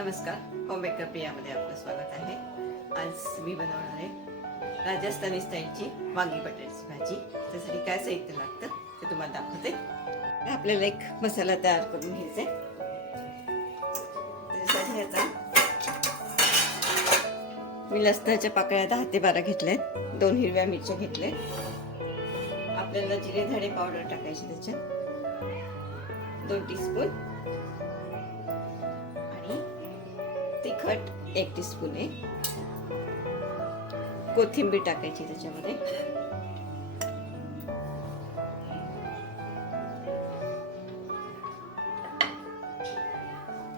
नमस्कार, होममेकर प्रियामध्ये आपलं स्वागत आहे। आज मी बनवणार आहे राजस्थानी स्टाईलची वांगी बटाट्याची भाजी। त्यासाठी काय साहित्य लागतं ते तुम्हाला दाखवते। आपल्याला एक मसाला तयार करून घ्यायचा आहे। त्यासाठी आता मी लसणाच्या पाकळ्या 10 ते 12 घेतल्यात, 2 हिरव्या मिरच्या घेतल्या। आपल्याला जिरे धणे पावडर टाकायची त्याच्यात 2 टीस्पून, तिखट 1 टीस्पून आहे। कोथिंबीर टाकायची त्याच्यामध्ये,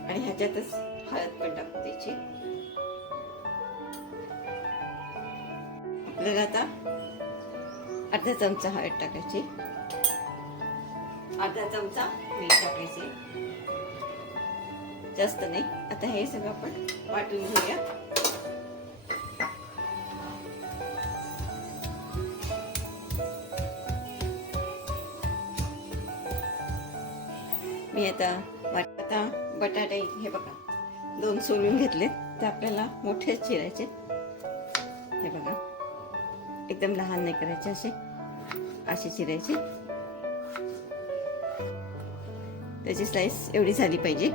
आणि ह्याच्यातच हळद पण टाकू द्यायची। आपल्याला आता अर्धा चमचा हळद टाकायची, अर्धा चमचा मीठ टाकायचे, जास्त नाही। आता हे सगळं आपण वाटून घेऊया। मी आता बटाटे हे बघा 2 सोलून घेतले, तर आपल्याला मोठे चिरायचे। हे बघा एकदम लहान नाही करायचे, असे चिरायचे। त्याची स्लाइस एवढी झाली पाहिजे।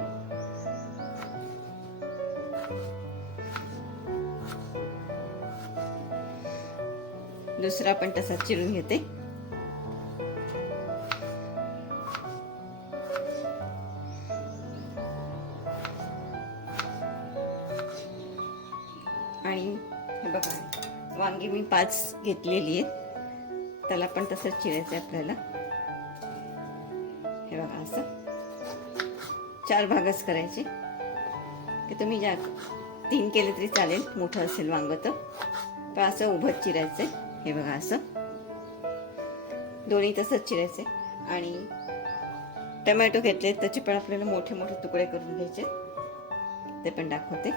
दुसरा पण तसाच चिरून घेते। आणि हे बघा वांगी मी 5 घेतलेली आहेत, त्याला पण तसंच चिरायचं आहे आपल्याला। हे बघा असं 4 भागच करायचे, की तुम्ही 3 केले तरी चालेल, मोठं असेल वांग तर। पण असं उभं चिरायचंय। हे बघा असं दोन्ही तसंच चिरायचे। आणि टोमॅटो घेतले, त्याचे पण आपल्याला मोठे मोठे तुकडे करून घ्यायचे, ते पण दाखवते।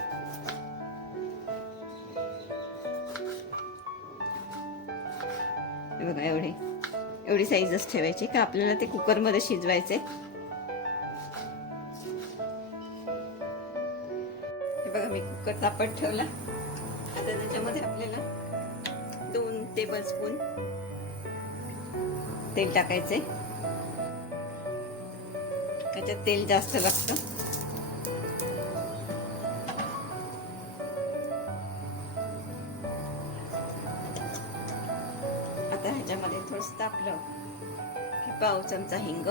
हे बघा एवढी साईजच ठेवायची, का आपल्याला ते कुकरमध्ये शिजवायचे। हे बघा मी कुकर तापत ठेवला। आता त्याच्यामध्ये आपल्याला 2 टेबलस्पून तेल टाकायचे, त्याच्यात तेल जास्त लागतं। आता ह्याच्यामध्ये थोडंसं तापलं की पाव चमचा हिंग,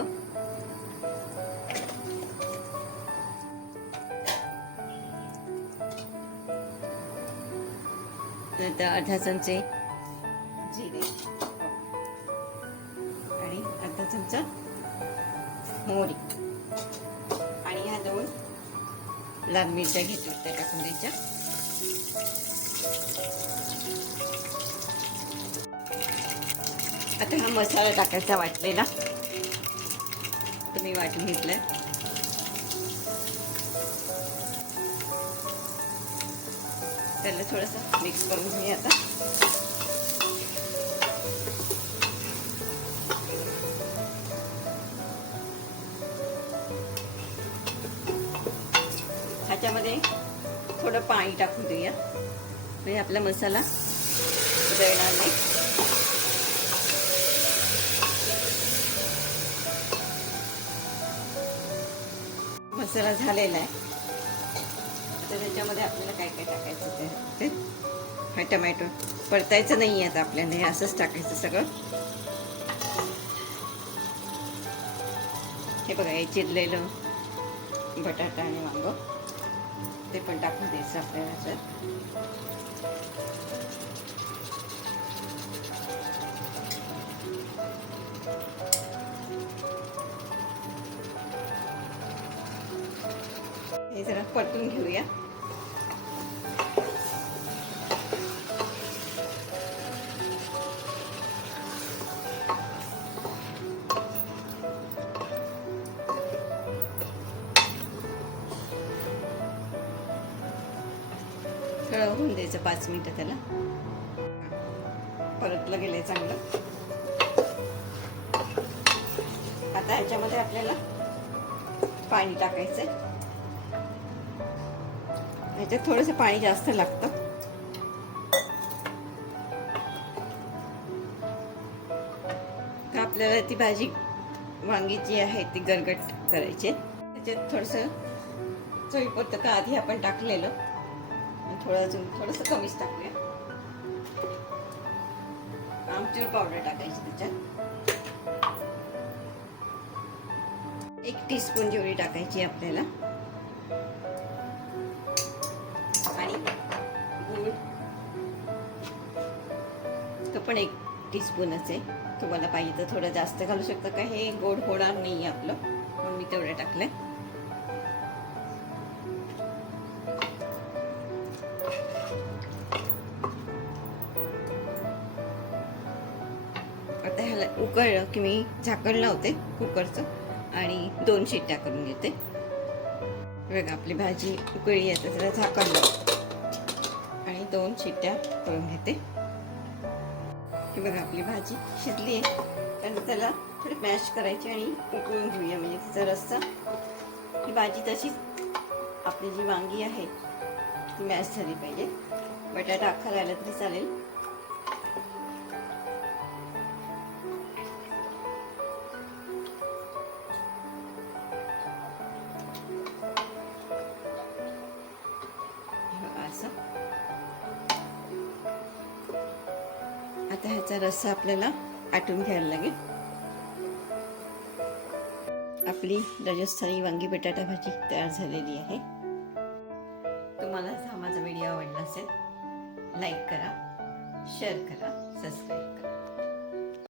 नंतर अर्धा चमचे जिरे आणि अर्धा चमचा मोहरी, आणि ह्या 2 लाल मिरच्या घेतल्या त्या टाकून द्यायच्या। आता हा मसाला टाकायचा वाटलेला, तुम्ही वाटून घेतलाय। त्याला थोडंसं मिक्स करून घेऊया आता। ह्याच्यामध्ये थोडं पाणी टाकून देऊया, म्हणजे आपला मसाला जळणार नाही। मसाला झालेला आहे। तर त्याच्यामध्ये आपल्याला काय काय टाकायचं ते हा टोमॅटो परतायचं नाही आता आपल्याला, हे असंच टाकायचं सगळं। हे बघा हे चिरलेलं बटाटा आणि वांग ते पण टाकून द्यायचं आपल्याला। हे जरा परतून घेऊया। होऊन द्यायचं 5 मिनिटं, त्याला परतलं गेलंय चांगलं। आता ह्याच्यामध्ये आपल्याला पाणी टाकायचं। ह्याच्यात थोडंसं पाणी जास्त लागतं. तर आपल्याला ती भाजी वांगी जी आहे ती गरगट करायची. त्याच्यात थोडंसं चवीपुरतं का आधी आपण टाकलेलं, अजून थोडंसं कमीच टाकूया. आमचूर पावडर टाकायची त्याच्यात 1 टीस्पून जेवढी टाकायची आपल्याला. आणि गूळ तो पण 1 टीस्पूनच आहे. तुम्हाला पाहिजे तर थोडं जास्त घालू शकता, का हे गोड होणार नाही आपलं, म्हणून मी तेवढं टाकलंय. आता ह्याला उकळलं की मी झाकण लावते कुकरचं आणि 2 शिट्ट्या करून घेते. बघा आपली भाजी उकळी आहे, तर त्याला झाकण लावते आणि 2 शिट्ट्या करून घेते. की बघा आपली भाजी शिजली आहे. तर त्याला थोडी मॅश करायची आणि उकळून घेऊया, म्हणजे तिचा रस्सा. ही भाजी तशीच आपली जी वांगी आहे ती मॅश झाली पाहिजे. बटाटा अख्खा राहिला तरी चालेल. असं आता ह्याचा रस्सा आपल्याला आटून घ्यायला लागेल. आपली राजस्थानी वांगी बटाटा भाजी तयार झालेली आहे. तुम्हाला हा माझा व्हिडिओ आवडला असेल, लाईक करा, शेअर करा, सबस्क्राईब करा.